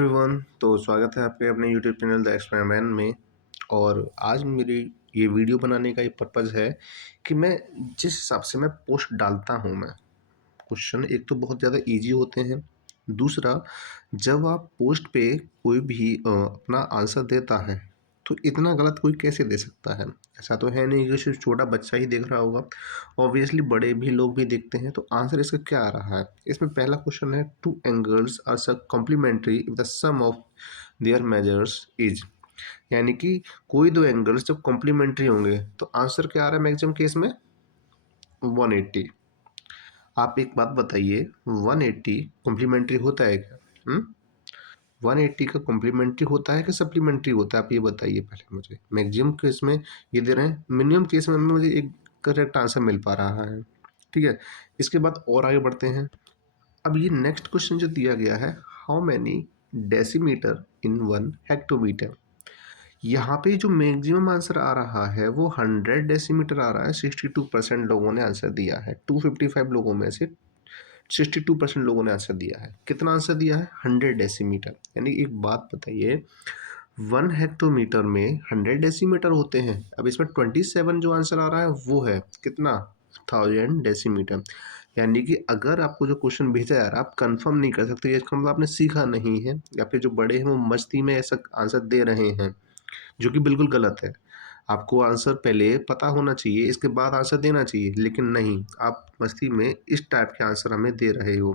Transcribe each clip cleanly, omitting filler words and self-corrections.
Everyone, तो स्वागत है आपके अपने यूट्यूब चैनल द एक्सपेरिमेंट में। और आज मेरी ये वीडियो बनाने का एक पर्पज़ है कि मैं जिस हिसाब से मैं पोस्ट डालता हूँ, मैं क्वेश्चन एक तो बहुत ज़्यादा इजी होते हैं। दूसरा, जब आप पोस्ट पे कोई भी अपना आंसर देता है तो इतना गलत कोई कैसे दे सकता है। ऐसा तो है नहीं कि सिर्फ छोटा बच्चा ही देख रहा होगा, ऑब्वियसली बड़े भी लोग भी देखते हैं। तो आंसर इसका क्या आ रहा है? इसमें पहला क्वेश्चन है, टू एंगल्स आर सब complementary if the sum of their measures is. यानी कि कोई दो एंगल्स जब कॉम्प्लीमेंट्री होंगे तो आंसर क्या आ रहा है मैक्सिमम केस में? 180। आप एक बात बताइए, 180 कॉम्प्लीमेंट्री होता है क्या? 180 का कॉम्प्लीमेंट्री होता है कि सप्लीमेंट्री होता है? आप ये बताइए पहले मुझे। मैक्सिमम केस में ये दे रहे हैं, मिनिमम केस में मुझे एक करेक्ट आंसर मिल पा रहा है। ठीक है, इसके बाद और आगे बढ़ते हैं। अब ये नेक्स्ट क्वेश्चन जो दिया गया है, how many decimetre in 1 hectometre. यहाँ पे जो मैक्सिमम आंसर आ रहा है वो 100 डेसीमीटर आ रहा है। 62% लोगों ने आंसर दिया है। 255 लोगों में से 62% लोगों ने आंसर दिया है। कितना आंसर दिया है? 100 डेसीमीटर। यानी एक बात बताइए, 1 हेक्टोमीटर में 100 डेसीमीटर होते हैं। अब इसमें 27 जो आंसर आ रहा है वो है कितना? 1000 डेसीमीटर। यानी कि अगर आपको जो क्वेश्चन भेजा है, आप कंफर्म नहीं कर सकते, इसका मतलब आपने सीखा नहीं है, या फिर जो बड़े हैं वो मस्ती में ऐसा आंसर दे रहे हैं, जो कि बिल्कुल गलत है। आपको आंसर पहले पता होना चाहिए, इसके बाद आंसर देना चाहिए, लेकिन नहीं, आप मस्ती में इस टाइप के आंसर हमें दे रहे हो।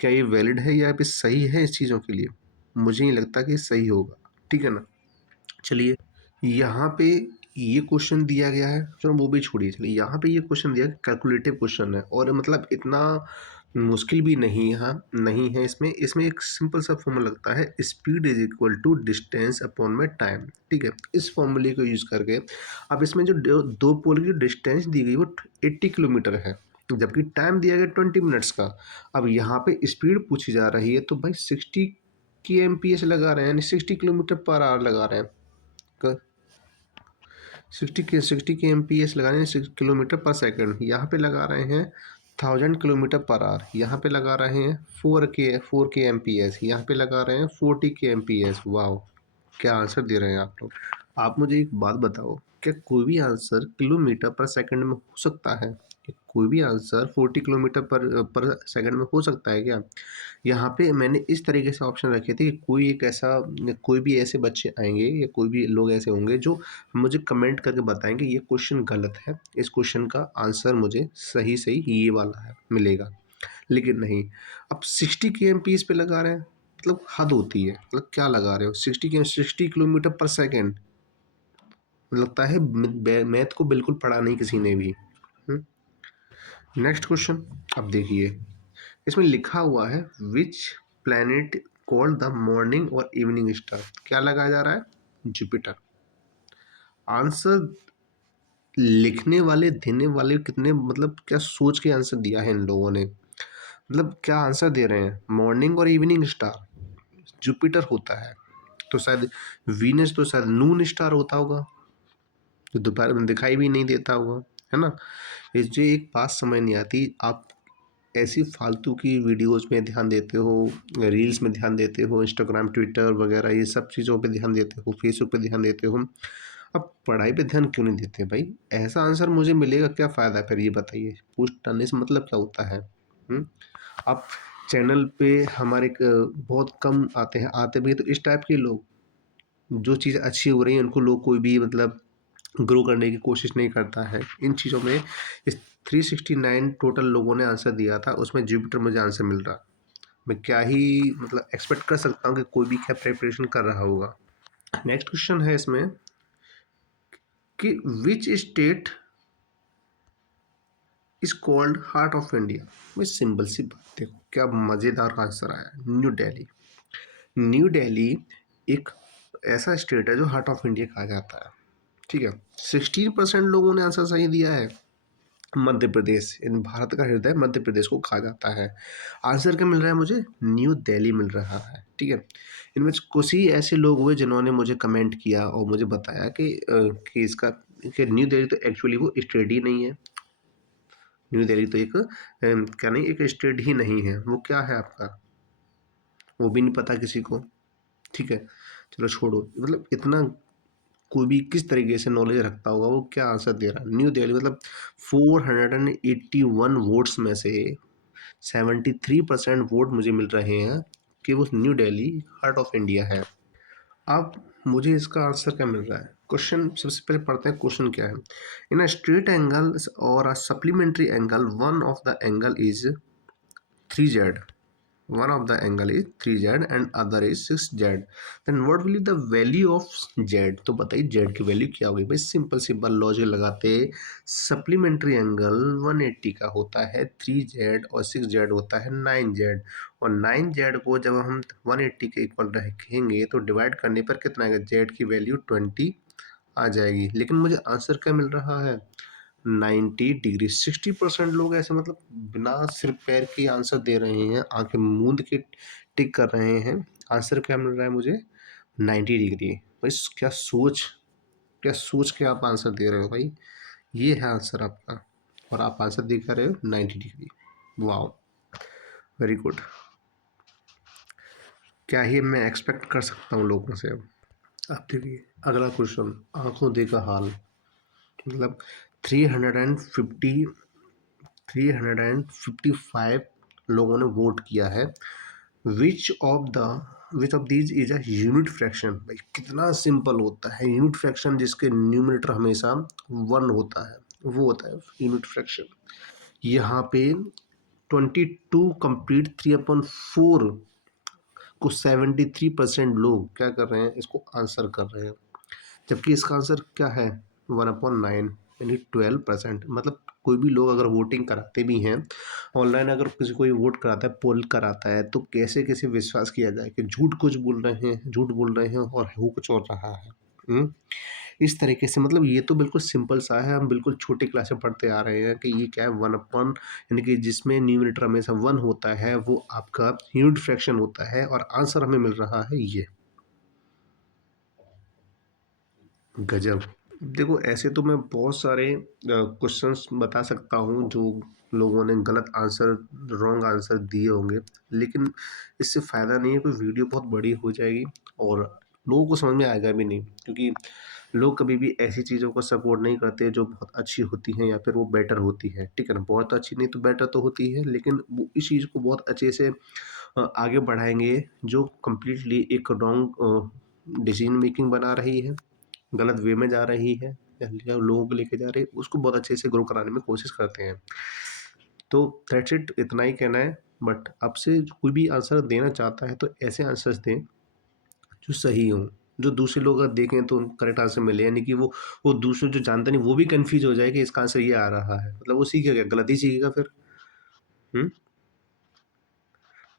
क्या ये वैलिड है या फिर सही है इस चीज़ों के लिए? मुझे नहीं लगता कि सही होगा। ठीक है ना? चलिए, यहाँ पे ये क्वेश्चन दिया गया है, चलो वो भी छोड़िए। चलिए, यहाँ पे ये क्वेश्चन दिया है, कैलकुलेटिव क्वेश्चन है और मतलब इतना मुश्किल भी नहीं है। नहीं है इसमें एक सिंपल सा फॉर्मूला लगता है, speed is equal to distance upon में टाइम। ठीक है, इस फॉर्मूले को यूज़ करके अब इसमें जो दो पोल की डिस्टेंस दी गई वो 80 किलोमीटर है, जबकि टाइम दिया गया 20 मिनट्स का। अब यहाँ पे स्पीड पूछी जा रही है तो भाई 60 की एमपीएस लगा रहे हैं, यानी 60 किलोमीटर पर आवर लगा रहे हैं। 60 के एमपीएस लगा रहे हैं, किलोमीटर पर सेकंड। यहाँ पे लगा रहे हैं 1000 किलोमीटर पर आवर। यहाँ पे लगा रहे हैं 4 के एमपीएस। यहाँ पे लगा रहे हैं 40 के एमपीएस। वाह, क्या आंसर दे रहे हैं आप लोग। आप मुझे एक बात बताओ, क्या कोई भी आंसर किलोमीटर पर सेकंड में हो सकता है? क्या कोई भी आंसर 40 किलोमीटर पर सेकंड में हो सकता है क्या? यहाँ पे मैंने इस तरीके से ऑप्शन रखे थे कि कोई भी ऐसे बच्चे आएंगे या कोई भी लोग ऐसे होंगे जो मुझे कमेंट करके बताएंगे ये क्वेश्चन गलत है, इस क्वेश्चन का आंसर मुझे सही सही ये वाला है मिलेगा। लेकिन नहीं, अब 60 के एम पे लगा रहे हैं, मतलब हद होती है। मतलब क्या लगा रहे हो? 60 किलोमीटर पर सेकेंड। लगता है मैथ को बिल्कुल पढ़ा नहीं किसी ने भी। नेक्स्ट क्वेश्चन, अब देखिए, इसमें लिखा हुआ है, which planet called the morning और इवनिंग स्टार। क्या लगाया जा रहा है? जुपिटर। आंसर लिखने वाले देने वाले कितने, मतलब क्या सोच के आंसर दिया है इन लोगों ने। मतलब क्या आंसर दे रहे हैं? मॉर्निंग और इवनिंग स्टार जुपिटर होता है, तो शायद वीनस तो शायद नून स्टार होता होगा, जो दोपहर में दिखाई भी नहीं देता होगा, है ना। इस जो एक बात समझ नहीं आती, आप ऐसी फालतू की वीडियोस में ध्यान देते हो, रील्स में ध्यान देते हो, इंस्टाग्राम ट्विटर वगैरह ये सब चीज़ों पे ध्यान देते हो, फेसबुक पे ध्यान देते हो, अब पढ़ाई पे ध्यान क्यों नहीं देते भाई? ऐसा आंसर मुझे मिलेगा, क्या फ़ायदा फिर ये बताइए? पोस्ट डालने से मतलब क्या होता है? आप चैनल पे हमारे बहुत कम आते हैं, आते भी तो इस टाइप के लोग, जो चीज़ अच्छी हो रही है उनको लोग कोई भी मतलब ग्रो करने की कोशिश नहीं करता है इन चीज़ों में। इस 369 टोटल लोगों ने आंसर दिया था, उसमें जुपिटर मुझे आंसर मिल रहा। मैं क्या ही मतलब एक्सपेक्ट कर सकता हूँ कि कोई भी क्या प्रिपरेशन कर रहा होगा। नेक्स्ट क्वेश्चन है इसमें कि which state is called heart of India. मैं सिंपल सी बात, देखो क्या मज़ेदार आंसर आया, न्यू दिल्ली। न्यू दिल्ली एक ऐसा स्टेट है जो हार्ट ऑफ इंडिया कहा जाता है। ठीक है, 16% लोगों ने आंसर सही दिया है। मध्य प्रदेश, इन भारत का हृदय मध्य प्रदेश को कहा जाता है। आंसर क्या मिल रहा है मुझे? न्यू दिल्ली मिल रहा है। ठीक है, इनमें से कुछ ही ऐसे लोग हुए जिन्होंने मुझे कमेंट किया और मुझे बताया कि इसका कि न्यू दिल्ली तो एक्चुअली वो स्टेट ही नहीं है। न्यू दिल्ली तो एक क्या नहीं, एक स्टेट ही नहीं है। वो क्या है आपका? वो भी नहीं पता किसी को। ठीक है, चलो छोड़ो, मतलब इतना कोई भी किस तरीके से नॉलेज रखता होगा, वो क्या आंसर दे रहा है। न्यू दिल्ली मतलब 481 वोट्स में से 73% वोट मुझे मिल रहे हैं कि वो new Delhi heart of India है। अब मुझे इसका आंसर क्या मिल रहा है। क्वेश्चन सबसे पहले पढ़ते हैं, क्वेश्चन क्या है। इन अ स्ट्रेट एंगल और a supplementary angle one of the angle is 3z. One of the angle is 3z and other is 6z. Then what will be the value of z? तो बताइए z की value क्या होगी। भाई simple simple logic लगाते, supplementary angle 180 का होता है 3z और 6z होता है 9z, और 9z को जब हम 180 के इक्वल रखेंगे तो डिवाइड करने पर कितना आएगा, z की वैल्यू 20 आ जाएगी। लेकिन मुझे आंसर क्या मिल रहा है, 90 डिग्री। 60% लोग ऐसे मतलब बिना सिर पैर के आंसर दे रहे हैं, आंखें मूंद के टिक कर रहे हैं। आंसर क्या मिल रहा है मुझे, 90 डिग्री। भाई क्या सोच के आप आंसर दे रहे हो भाई, ये है आंसर आपका, और आप आंसर दे कर रहे हो 90 डिग्री। वाह, वेरी गुड। क्या ही मैं एक्सपेक्ट कर सकता हूँ लोगों से। अब देखिए अगला क्वेश्चन, आंखों देखा हाल, मतलब 350 355 लोगों ने वोट किया है। Which of these is a unit fraction. भाई कितना सिंपल होता है यूनिट फ्रैक्शन, जिसके न्यूमरेटर हमेशा 1 होता है, वो होता है यूनिट फ्रैक्शन। यहाँ पे 22 कंप्लीट 3/4 को 73% लोग क्या कर रहे हैं, इसको आंसर कर रहे हैं, जबकि इसका आंसर क्या है 1/9 यानी 12%। मतलब कोई भी लोग अगर वोटिंग कराते भी हैं ऑनलाइन, अगर किसी कोई वोट कराता है, पोल कराता है, तो कैसे कैसे विश्वास किया जाए कि झूठ कुछ बोल रहे हैं, झूठ बोल रहे हैं और हो कुछ और रहा है। इस तरीके से मतलब ये तो बिल्कुल सिंपल सा है, हम बिल्कुल छोटे क्लास में पढ़ते आ रहे हैं कि ये क्या है 1 यानी कि जिसमें न्यूमरेटर हमेशा 1 होता है वो आपका यूनिट फ्रैक्शन होता है, और आंसर हमें मिल रहा है ये। गजब। देखो ऐसे तो मैं बहुत सारे क्वेश्चंस बता सकता हूँ जो लोगों ने गलत आंसर, रॉन्ग आंसर दिए होंगे, लेकिन इससे फ़ायदा नहीं है, कोई वीडियो बहुत बड़ी हो जाएगी और लोगों को समझ में आएगा भी नहीं, क्योंकि लोग कभी भी ऐसी चीज़ों को सपोर्ट नहीं करते जो बहुत अच्छी होती हैं या फिर वो बेटर होती है, ठीक है ना। बहुत अच्छी नहीं तो बेटर तो होती है, लेकिन वो इस चीज़ को बहुत अच्छे से आगे बढ़ाएंगे जो कम्प्लीटली एक रॉन्ग डिसीजन मेकिंग बना रही है, गलत वे में जा रही है, या लोगों को लेके जा रही है, उसको बहुत अच्छे से ग्रो कराने में कोशिश करते हैं। तो दैट्स इट, इतना ही कहना है। बट आपसे कोई भी आंसर देना चाहता है तो ऐसे आंसर्स दें जो सही हों, जो दूसरे लोग अगर देखें तो करेक्ट आंसर मिले, यानी कि वो दूसरे जो जानता नहीं वो भी कंफ्यूज हो जाए कि इसका आंसर ये आ रहा है, मतलब वो सीखेगा, गलत ही सीखेगा फिर। हम्म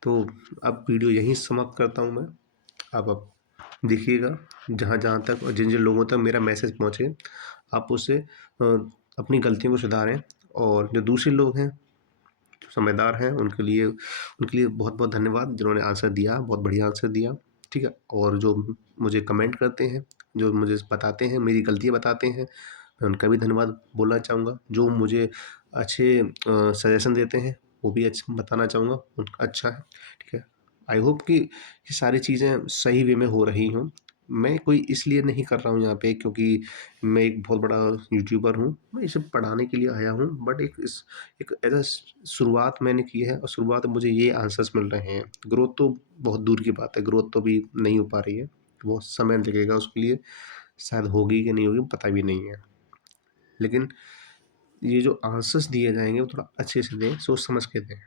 तो अब वीडियो यहीं समाप्त करता हूँ मैं। अब देखिएगा जहाँ जहाँ तक और जिन जिन लोगों तक मेरा मैसेज पहुँचे, आप उससे अपनी गलतियों को सुधारें, और जो दूसरे लोग हैं जो समझदार हैं उनके लिए बहुत बहुत धन्यवाद, जिन्होंने आंसर दिया, बहुत बढ़िया आंसर दिया, ठीक है। और जो मुझे कमेंट करते हैं, जो मुझे बताते हैं, मेरी गलतियाँ बताते हैं, मैं उनका भी धन्यवाद बोलना चाहूँगा। जो मुझे अच्छे सजेशन देते हैं वो भी अच्छा बताना चाहूँगा, उनका अच्छा है, ठीक है। आई होप कि ये सारी चीज़ें सही वे में हो रही हों। मैं कोई इसलिए नहीं कर रहा हूँ यहाँ पे क्योंकि मैं एक बहुत बड़ा यूट्यूबर हूँ, मैं इसे पढ़ाने के लिए आया हूँ, बट एक एज़ शुरुआत मैंने की है, और शुरुआत में मुझे ये आंसर्स मिल रहे हैं। ग्रोथ तो बहुत दूर की बात है, ग्रोथ तो अभी नहीं हो पा रही है, बहुत समय लगेगा उसके लिए, शायद होगी कि नहीं होगी पता भी नहीं है। लेकिन ये जो आंसर्स दिए जाएंगे वो थोड़ा अच्छे से दें, सोच समझ के दें।